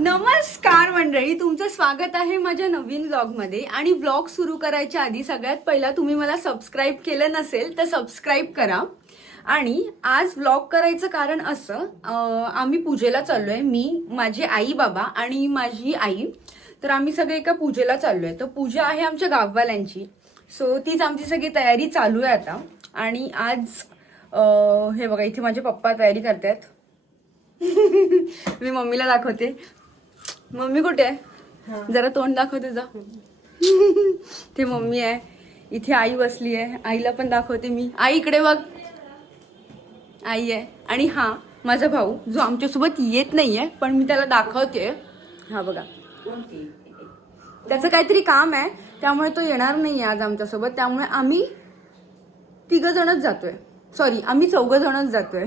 नमस्कार मंडळी, तुमचं स्वागत आहे माझ्या नवीन व्लॉगमध्ये. आणि व्लॉग सुरू करायच्या आधी सगळ्यात पहिला तुम्ही मला सबस्क्राईब केलं नसेल तर सबस्क्राईब करा. आणि आज व्लॉग करायचं कारण असं, आम्ही पूजेला चाललोय, मी, माझे आई बाबा आणि माझी आई. तर आम्ही सगळे एका पूजेला चाललोय. तर पूजा आहे आमच्या गाववाल्यांची, सो तीच आमची सगळी तयारी चालू आहे आता. आणि आज हे बघा, इथे माझे पप्पा तयारी करतायत. मी मम्मीला दाखवते. मम्मी कुठे आहे? जरा तोंड दाखवते जा. ते मम्मी आहे. इथे आई बसली आहे, आईला पण दाखवते मी. आई इकडे बघ, आई आहे. आणि हा माझा भाऊ, जो आमच्यासोबत येत नाहीये पण मी त्याला दाखवते. हा बघा, त्याचं काहीतरी काम आहे त्यामुळे तो येणार नाहीये आज आमच्यासोबत. त्यामुळे आम्ही 3 जणच जातोय, सॉरी आम्ही 4 जणच जातोय.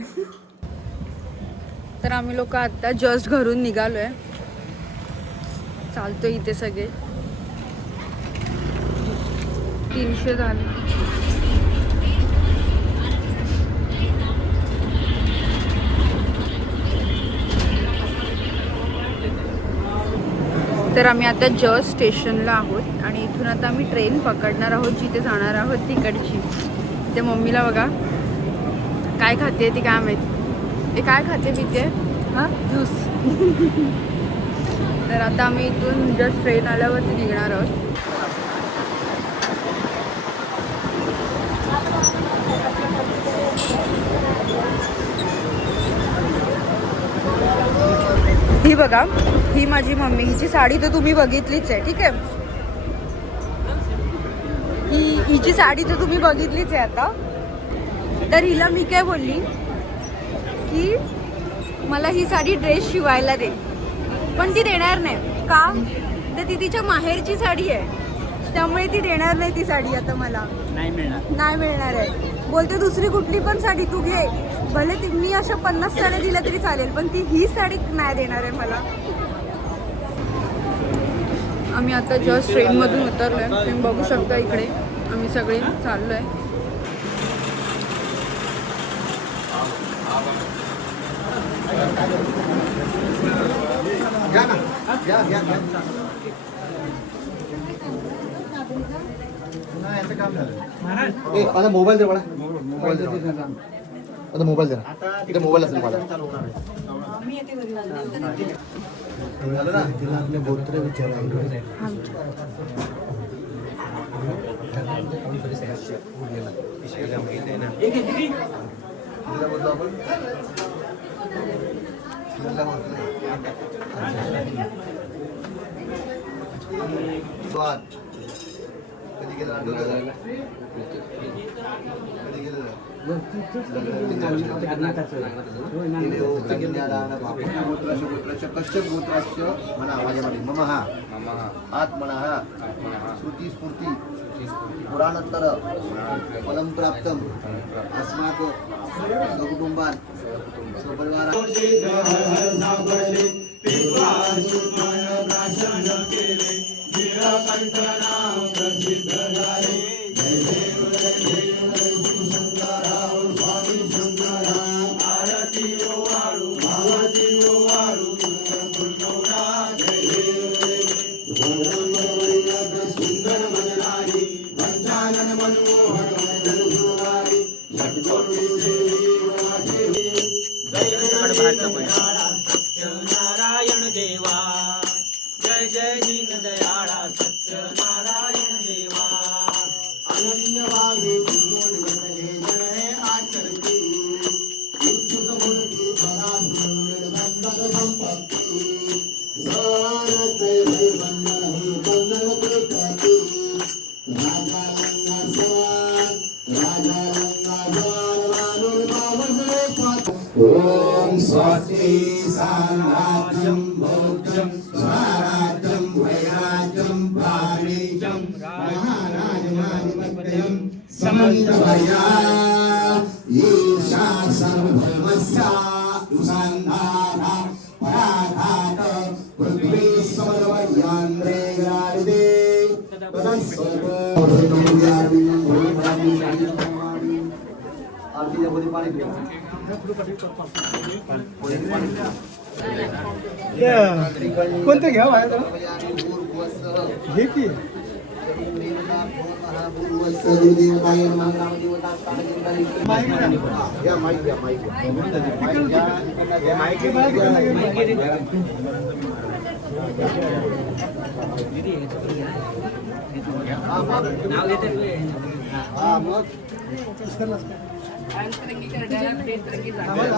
तर आम्ही लोक आता जस्ट घरून निघालोय, चालतोय इथे सगळे. 300 झाले. तर आम्ही आता जस्ट स्टेशनला आहोत आणि इथून आता आम्ही ट्रेन पकडणार आहोत, जिथे जाणार आहोत तिकडची. ते मम्मीला बघा काय खाते ती, काय माहिती ते काय खाते पिते. हा ज्यूस. तर आता आम्ही इथून जस्ट ट्रेन आल्यावरती निघणार आहोत. ही बघा, ही माझी मम्मी. हिची साडी तर तुम्ही बघितलीच आहे, ठीक आहे. हिची साडी तर तुम्ही बघितलीच आहे आता. तर हिला मी काय बोलली की मला ही साडी ड्रेस शिवायला दे, पण ती देणार नाही. का? तर ती तिच्या माहेरची साडी आहे, त्यामुळे ती देणार नाही ती साडी. आता मला नाही मिळणार आहे. बोलते दुसरी कुठली पण साडी तू घे, भले मी अशा 50 साड्या दिल्या तरी चालेल, पण ती ही साडी नाही देणार आहे मला. आम्ही आता जस्ट ट्रेनमधून उतरलोय, तुम्ही बघू शकता. इकडे आम्ही सगळे चाललोय. माझा मोबाईल दे, मला मोबाईल दे. आता मोबाईल दे ना, इथे मोबाईल असेल मला. झालं ना, तिला आपले गोत्र विचारायला. कधी गेलं कश्यप गोत्रास्य म्हणा माझ्यामध्ये. मम हा आत्मना श्रुती स्फूर्ती पुराणोत्तर फलं प्राप्तम अस्मात् स्वकुटुंबान स्वपरिवार. सत्यनारायण देवा, जय जय दीनदयाळा सत्यनारायण देवा. अनन्य वागे जय आचरती उच्चुत मूर्ती परात्म संपत्ती सरते बंधन कृतती राजा ओम स्वस्ति साम्राज्यं भोज्यं स्वराज्यं वैराज्यं वाणिज्यं महाराजमाधिपत्यं समन्वया ईशा सर्वधर्मस्य उसान्धारा पराघात पृथ्वी समर्वयान्द्रे ग्राविदे तदस्वर्ग. आरती पाणी कोणते घ्या बाहेर घे की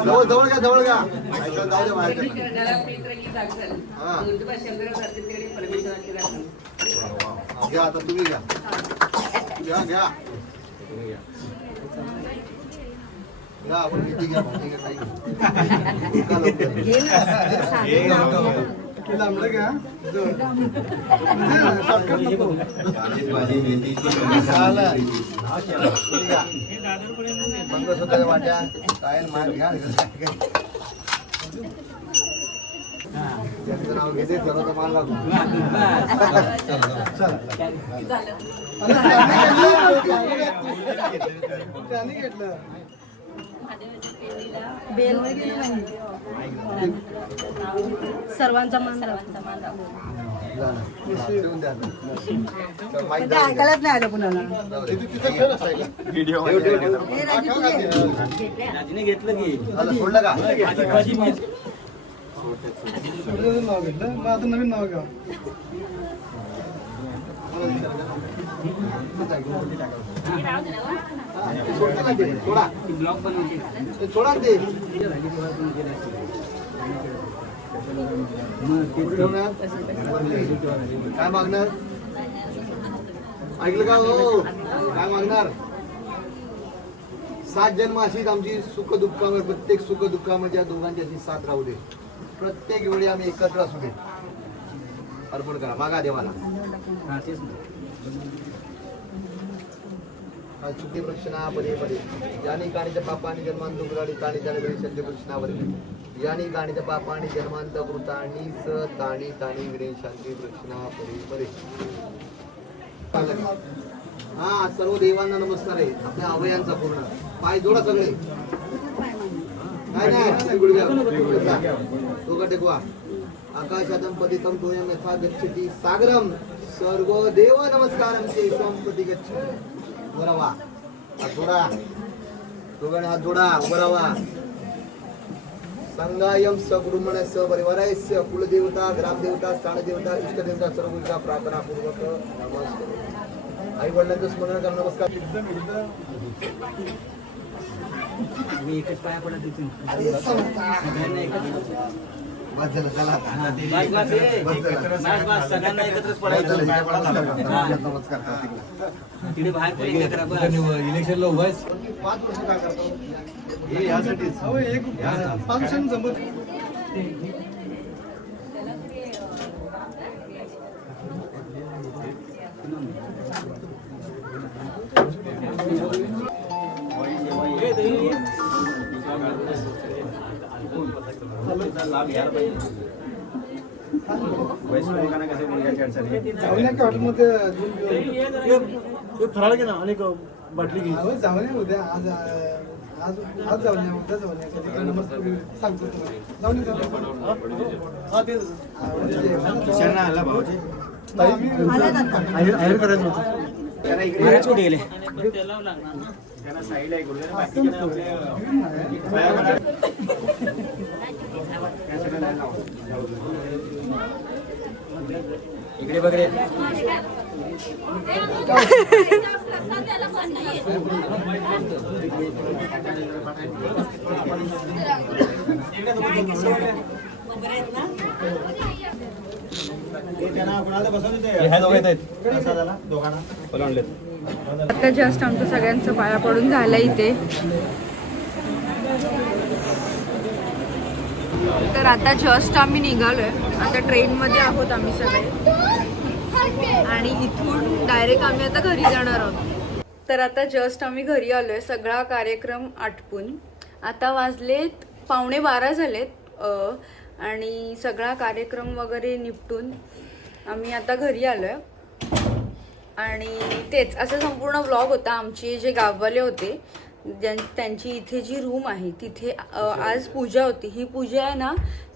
जवळ घ्या जवळ घ्या घ्या आता तुम्ही घ्या घ्या घ्या घ्या आपण किती घ्या लांबलं घ्या मंगळसूत्राच्या वाट्या काय मार घ्या ज्यांचं नाव घेते त्याला तर माल लागू त्याने घेतलं सर्वांचा मान ऐकायलाच नाही आलं कुणाला घेतलं की सोडलं का नाव घेतलं मग आता नवीन नाव घ्या सोडा ते काय मागणार ऐकलं का हो काय मागणार 7 जन्म अशीच आमची सुख दुःखावर प्रत्येक सुख दुःखामध्ये या दोघांची अशी साथ राहू दे प्रत्येक वेळी आम्ही एकत्र असू दे अर्पण करा मागा देवाला चुकी प्रश्ना पदे पदे यानी काणीच्या पापानी जन्मांत गुराडी ताणी जाणे संजय कृष्णावर यानी काणीच्या पापानी जन्मांत कृताणी स ताणी ताणी विरे शांती प्रश्ना पदे पदे हा सर्व देवांना नमस्कार आहे आपल्या अवयांचा पूर्ण पाय जोडा सगळे काय नाही दोघं टेकवा आकाशातम पतितम तोयम यथा गच्छति सागरम सर्व देव नमस्कारम ते संपती गच्छति बरावा हात जोडा दोघांनी हात जोडा बरावा संगायम सगुरुमण स परिवारायस्य कुलदेवता ग्रामदेवता स्थानदेवता इष्टदेवता सर्व प्रार्थना पूर्वक नमस्कार आई वडिलांचं स्मरण करा नमस्कार मी एकच पाया पडत होतो सगळ्यांना एकत्रच पडायचं तिथे बाहेर इलेक्शनला उभा 5 वर्ष काय करतो हे यासाठीच अहो एक फंक्शन जमत हॉटेलमध्ये फराळ के ना अनेक बाटली घे जाऊन उद्या आज आज आज जाऊन उद्या जाऊन नमस्कार सांगतो जाऊन आला भाऊजी आहेर करायचं होतं कुठे गेले इकडे बघ रे आता जस्ट आमचं सगळ्यांचं पाया पडून झालं इथे. तर आता जस्ट आम्ही निघालोय. आता ट्रेनमध्ये आहोत आम्ही सगळे आणि इथून डायरेक्ट आम्ही आता घरी जाणार आहोत. तर आता जस्ट आम्ही घरी आलोय सगळा कार्यक्रम आटपून. आता वाजलेत 11:15 झालेत आणि सगळा कार्यक्रम वगैरे निपटून आम्ही आता घरी आलोय. आणि तेच असं संपूर्ण व्लॉग होता. आमचे जे गाववाले होते त्यांची इथे जी रूम आहे तिथे आज पूजा होती. ही पूजा आहे ना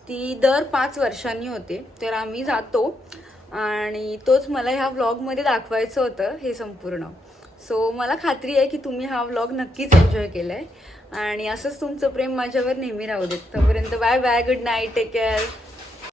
ती दर 5 वर्षांनी होते. तर आम्ही जातो आणि तोच मला ह्या व्लॉगमध्ये दाखवायचं होतं हे संपूर्ण. सो मला खात्री आहे की तुम्ही हा व्लॉग नक्कीच एन्जॉय केलाय आणि असंच तुमचं प्रेम माझ्यावर नेहमी राहू देत. तोपर्यंत bye bye, good night, take care.